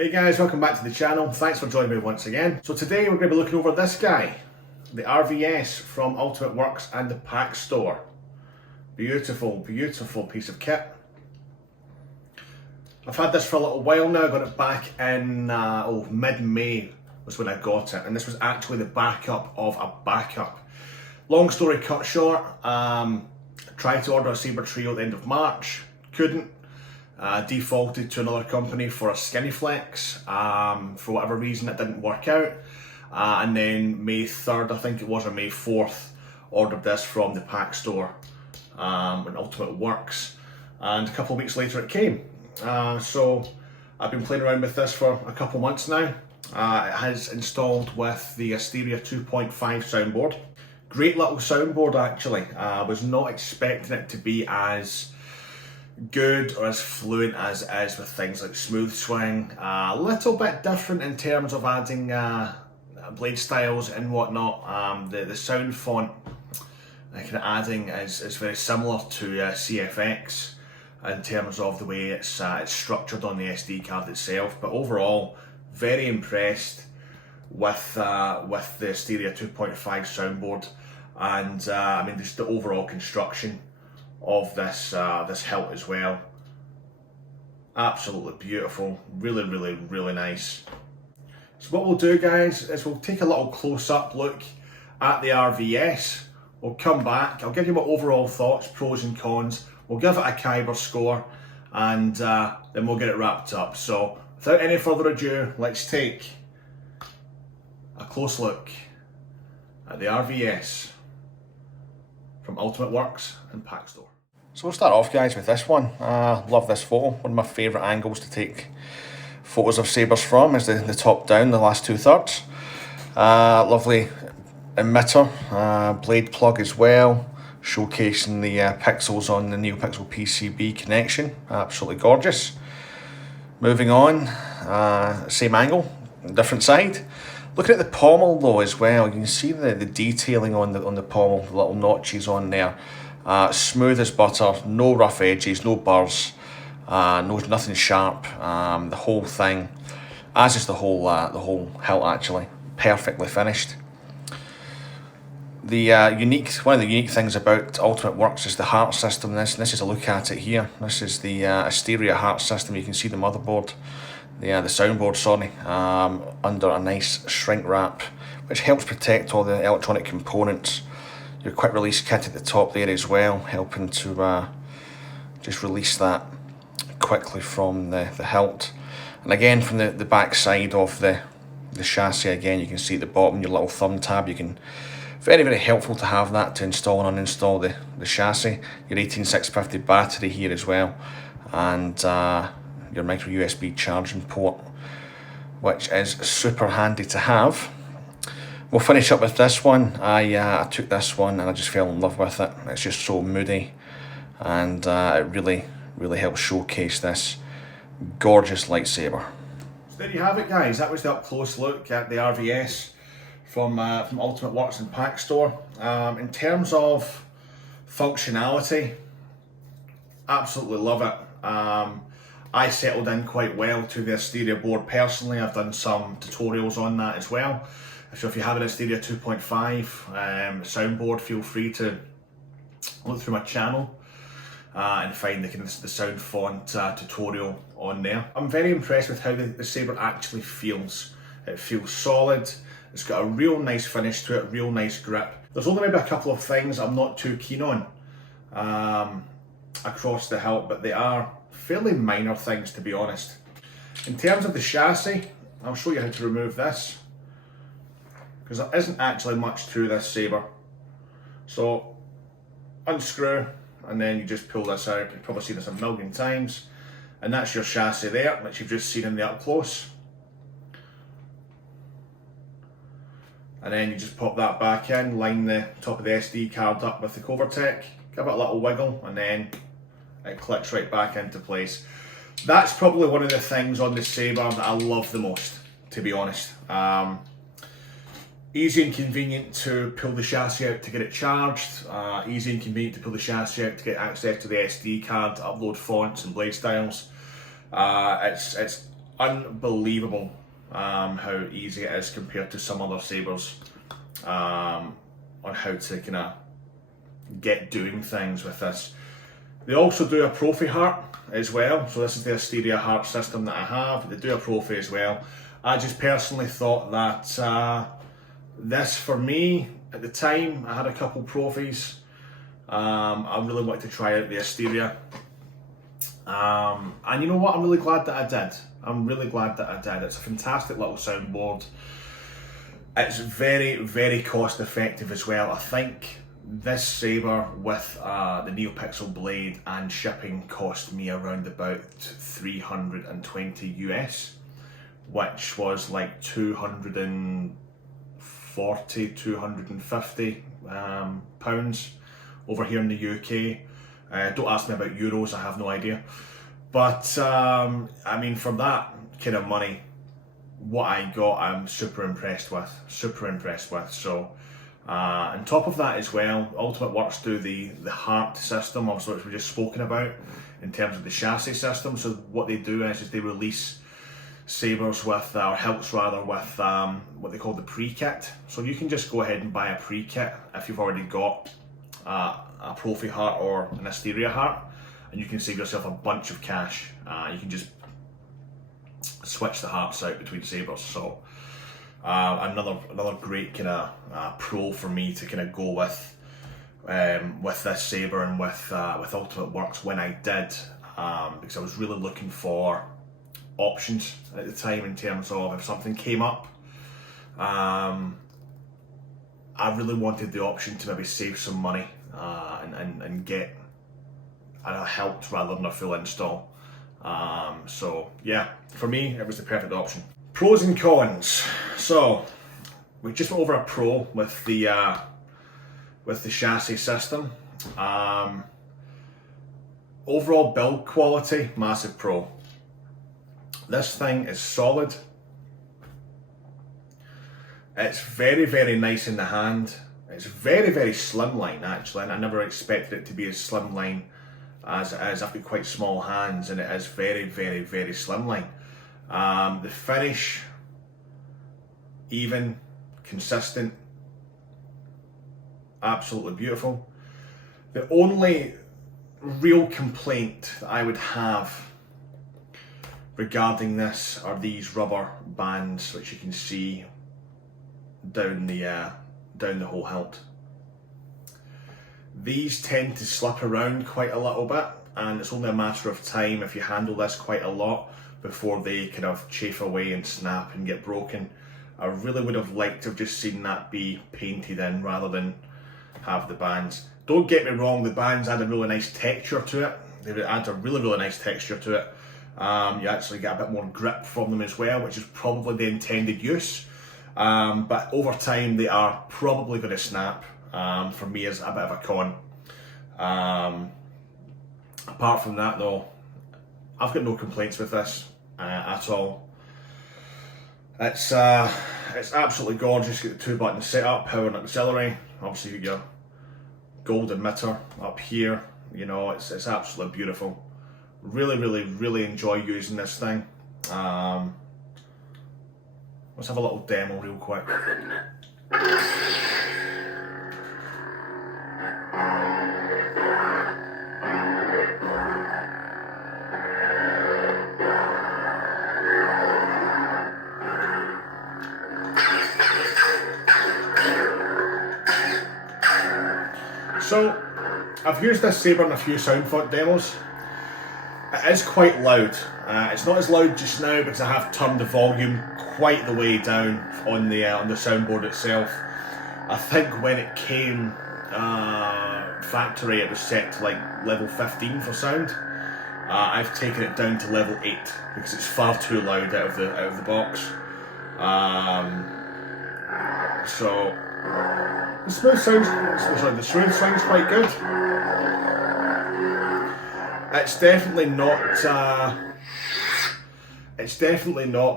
Hey guys, welcome back to the channel. Thanks for joining me once again. So today we're going to be looking over this guy, the RVS from Ultimate Works and the Pach Store. Beautiful, beautiful piece of kit. I've had this for a little while now. I got it back in mid-May was when I got it, and this was actually the backup of a backup. Long story cut short, tried to order a Sabertrio at the end of March, couldn't. Defaulted to another company for a skinny flex. For whatever reason it didn't work out. And then May 3rd, I think it was, or May 4th, ordered this from the Pach Store in Ultimate Works. And a couple of weeks later it came. So I've been playing around with this for a couple months now. It has installed with the Asteria 2.5 soundboard. Great little soundboard actually. I was not expecting it to be as good or as fluent as it is with things like smooth swing. A little bit different in terms of adding blade styles and whatnot. The sound font kind of adding is very similar to CFX in terms of the way it's structured on the SD card itself, but overall very impressed with the Asteria 2.5 soundboard, and I mean just the overall construction of this hilt as well. Absolutely beautiful, really nice. So what we'll do guys is we'll take a little close-up look at the RVS. We'll come back, I'll give you my overall thoughts, pros and cons. We'll give it a Kyber score, and then we'll get it wrapped up. So without any further ado, let's take a close look at the RVS from Ultimate Works and Pach Store. So we'll start off guys with this one. Love this photo. One of my favourite angles to take photos of Sabers from is the top down, the last 2/3. Lovely emitter, blade plug as well, showcasing the pixels on the NEOPIXEL PCB connection. Absolutely gorgeous. Moving on, same angle, different side. Looking at the pommel though as well, you can see the detailing on the pommel, the little notches on there. Smooth as butter, no rough edges, no burrs, nothing sharp. The whole thing, as is the whole hilt actually, perfectly finished. The one of the unique things about Ultimate Works is the heart system. This is a look at it here. This is the Asteria heart system. You can see the motherboard, the soundboard, sorry, under a nice shrink wrap, which helps protect all the electronic components. Your quick release kit at the top there as well, helping to just release that quickly from the hilt. And again, from the back side of the chassis, again, you can see at the bottom your little thumb tab. You can, very helpful to have that to install and uninstall the chassis. Your 18650 battery here as well, and your micro USB charging port, which is super handy to have. We'll finish up with this one. I took this one and I just fell in love with it. It's just so moody, and it really helps showcase this gorgeous lightsaber. So there you have it guys, that was the up close look at the RVS from Ultimate Works and Pach Store. In terms of functionality, absolutely love it. I settled in quite well to the Asteria board personally. I've done some tutorials on that as well. So if you have an Asteria 2.5 soundboard, feel free to look through my channel and find the sound font tutorial on there. I'm very impressed with how the Saber actually feels. It feels solid. It's got a real nice finish to it, real nice grip. There's only maybe a couple of things I'm not too keen on across the hilt, but they are fairly minor things to be honest. In terms of the chassis, I'll show you how to remove this, because there isn't actually much to this Saber. So unscrew and then you just pull this out. You've probably seen this a million times, and that's your chassis there, which you've just seen in the up close. And then you just pop that back in, line the top of the SD card up with the Korbanth, give it a little wiggle, and then it clicks right back into place. That's probably one of the things on the Saber that I love the most, to be honest. Easy and convenient to pull the chassis out to get it charged, easy and convenient to pull the chassis out to get access to the SD card, to upload fonts and blade styles. It's unbelievable how easy it is compared to some other sabers on how to kind of get doing things with this. They also do a PROFFIE heart as well, so this is the Asteria heart system that I have. They do a PROFFIE as well. I just personally thought that this, for me, at the time, I had a couple PROFFIEs. I really wanted to try out the Asteria. And you know what, I'm really glad that I did. I'm really glad that I did. It's a fantastic little soundboard. It's very, very cost effective as well. I think this saber with the NEOPIXEL blade and shipping cost me around about 320 US, which was like 240, 250 pounds over here in the UK. Don't ask me about euros, I have no idea. But I mean, for that kind of money, what I got, I'm super impressed with. So on top of that as well, Ultimate Works do the heart system, also which we just spoken about in terms of the chassis system. So what they do is they release sabers with, or hilts rather, with what they call the pre-kit. So you can just go ahead and buy a pre-kit if you've already got a PROFFIE heart or an Asteria heart, and you can save yourself a bunch of cash. You can just switch the hearts out between sabers. So another great kind of pro for me to kind of go with this saber and with Ultimate Works when I did, because I was really looking for options at the time in terms of if something came up. I really wanted the option to maybe save some money and get a hilt rather than a full install. So yeah, for me it was the perfect option. Pros and cons. So we just went over a pro with the chassis system. Overall build quality, massive pro. This thing is solid. It's very, very nice in the hand. It's very, very slimline actually, and I never expected it to be as slimline as it is. I've got quite small hands and it is very, very, very slimline. The finish, even, consistent, absolutely beautiful. The only real complaint that I would have regarding this are these rubber bands, which you can see down the whole hilt. These tend to slip around quite a little bit, and it's only a matter of time if you handle this quite a lot before they kind of chafe away and snap and get broken. I really would have liked to have just seen that be painted in rather than have the bands. Don't get me wrong, the bands add a really nice texture to it. They add a really, really nice texture to it. You actually get a bit more grip from them as well, which is probably the intended use. But over time they are probably going to snap. For me is a bit of a con. Apart from that though, I've got no complaints with this at all. It's absolutely gorgeous. You get the 2-button setup, power and auxiliary. Obviously you get your gold emitter up here. You know, it's absolutely beautiful. Really, really, really enjoy using this thing. Let's have a little demo real quick. So, I've used this saber in a few sound font demos. It is quite loud. It's not as loud just now because I have turned the volume quite the way down on the soundboard itself. I think when it came factory it was set to like level 15 for sound. I've taken it down to level 8 because it's far too loud out of the box. So the smooth swing's quite good. It's definitely not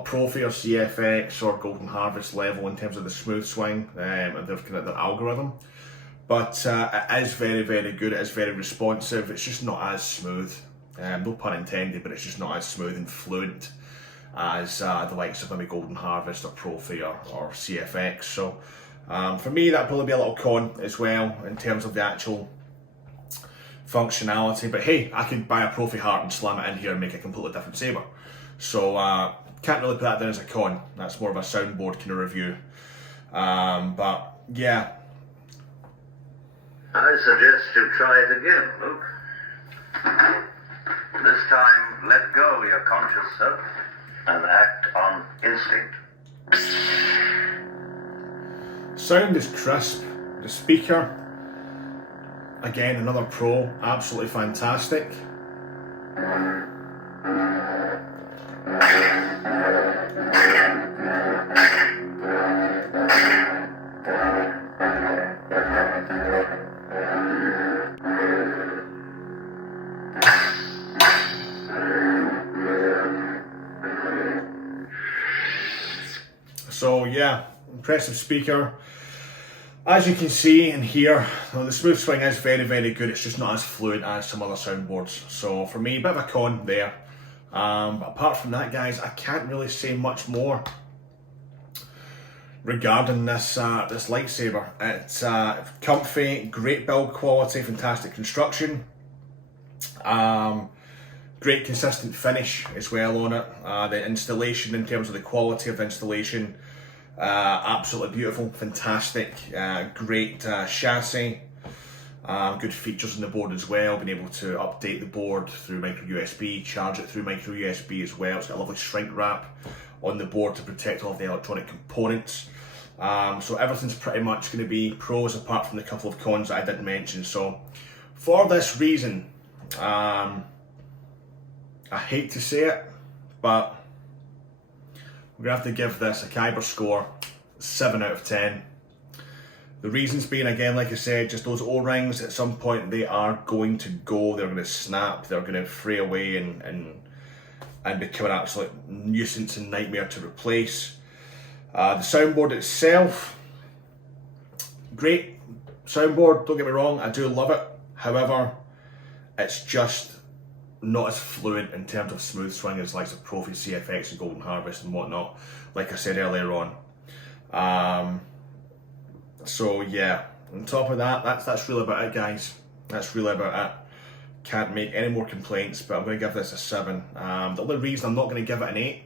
PROFFIE or CFX or Golden Harvest level in terms of the smooth swing and their kind of their algorithm, but it is very, very good. It is very responsive. It's just not as smooth. No pun intended, but it's just not as smooth and fluent as the likes of maybe Golden Harvest or PROFFIE or CFX. So for me, that'd probably be a little con as well in terms of the actual functionality. But hey, I could buy a PROFFIE heart and slam it in here and make a completely different saber. So can't really put that down as a con. That's more of a soundboard kind of review. But yeah. I suggest you try it again, Luke. This time, let go your conscious self and act on instinct. Sound is crisp. The speaker, again, another pro, absolutely fantastic. So yeah, impressive speaker. As you can see and hear, the smooth swing is very, very good. It's just not as fluid as some other soundboards. So for me, a bit of a con there. But apart from that, guys, I can't really say much more regarding this this lightsaber. It's comfy, great build quality, fantastic construction. Great consistent finish as well on it. The installation, in terms of the quality of the installation, absolutely beautiful, fantastic, great chassis, good features on the board as well, being able to update the board through micro USB, charge it through micro USB as well. It's got a lovely shrink wrap on the board to protect all of the electronic components. So everything's pretty much going to be pros apart from the couple of cons that I didn't mention. So for this reason, I hate to say it, but we're going to have to give this a Kyber score 7 out of 10. The reasons being, again, like I said, just those O-rings, at some point they are going to go, they're going to snap, they're going to fray away and become an absolute nuisance and nightmare to replace. The soundboard itself, great soundboard, don't get me wrong, I do love it. However, it's just not as fluid in terms of smooth swing as like the PROFFIE, CFX and Golden Harvest and whatnot, like I said earlier on. So yeah, on top of that, that's really about it, guys. That's really about it. Can't make any more complaints, but I'm going to give this a 7. The only reason I'm not going to give it an 8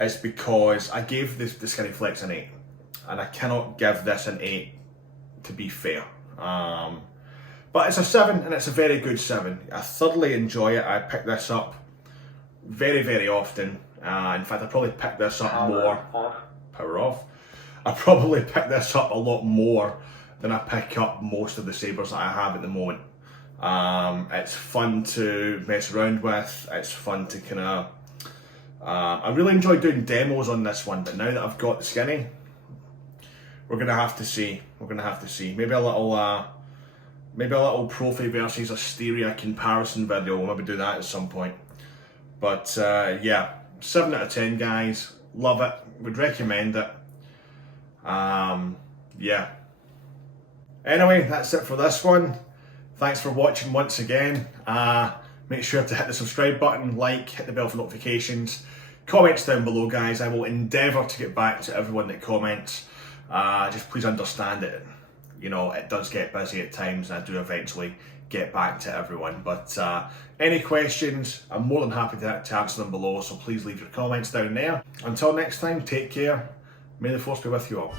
is because I gave the Skinny Flex an 8, and I cannot give this an 8 to be fair. But it's a 7, and it's a very good 7. I thoroughly enjoy it. I pick this up very, very often. In fact, I probably pick this up more. Power off. I probably pick this up a lot more than I pick up most of the sabers that I have at the moment. It's fun to mess around with. It's fun to kind of. I really enjoy doing demos on this one, but now that I've got the Skinny, we're gonna have to see. We're gonna have to see. Maybe a little PROFFIE versus Asteria comparison video. We'll maybe do that at some point. But yeah, 7 out of 10, guys. Love it. Would recommend it. Yeah. Anyway, that's it for this one. Thanks for watching once again. Make sure to hit the subscribe button, like, hit the bell for notifications. Comments down below, guys. I will endeavour to get back to everyone that comments. Just please understand it. You know, it does get busy at times, and I do eventually get back to everyone. But any questions, I'm more than happy to answer them below, so please leave your comments down there. Until next time, take care. May the Force be with you all.